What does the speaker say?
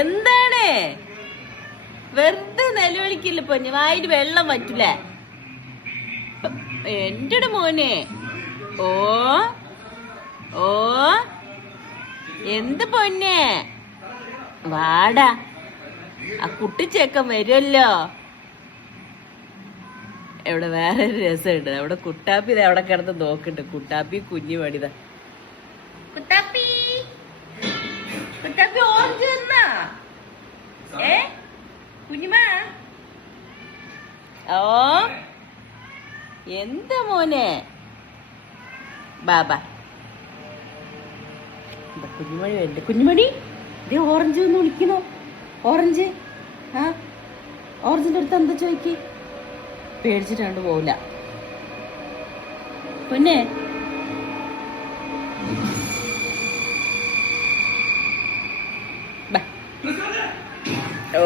എന്താണ് വെറുതെ നിലവിളിക്കില്ല പൊന്നെ, വായിൽ വെള്ളം പറ്റില്ല എന്റെ മോനെ. ഓ ഓ എന്ത് പൊന്നെ, വാടാ, ആ കുട്ടിച്ചേക്കൻ വരുമല്ലോ. ഇവിടെ വേറൊരു രസമുണ്ട്, അവിടെ കുട്ടാപ്പി അവിടെ കിടന്ന് നോക്കണ്ട്. കുട്ടാപ്പി കുഞ്ഞു പണിതാ. കുട്ടാപ്പി കുട്ടാപ്പി ഓറഞ്ച് തന്നാ കുഞ്ഞുമ. ഓ എന്താ മോനെ, ബാബാ കുഞ്ഞുമണി വരണ്ട. കുഞ്ഞുമണി ഇതേ ഓറഞ്ച് ഒന്ന് വിളിക്കണോ? ഓറഞ്ച് ആ ഓറഞ്ചിന്റെ അടുത്ത് എന്താ ചോദിക്ക്? പേടിച്ചിട്ടാണ്ട് പോവില്ല പൊന്നെ. ഓ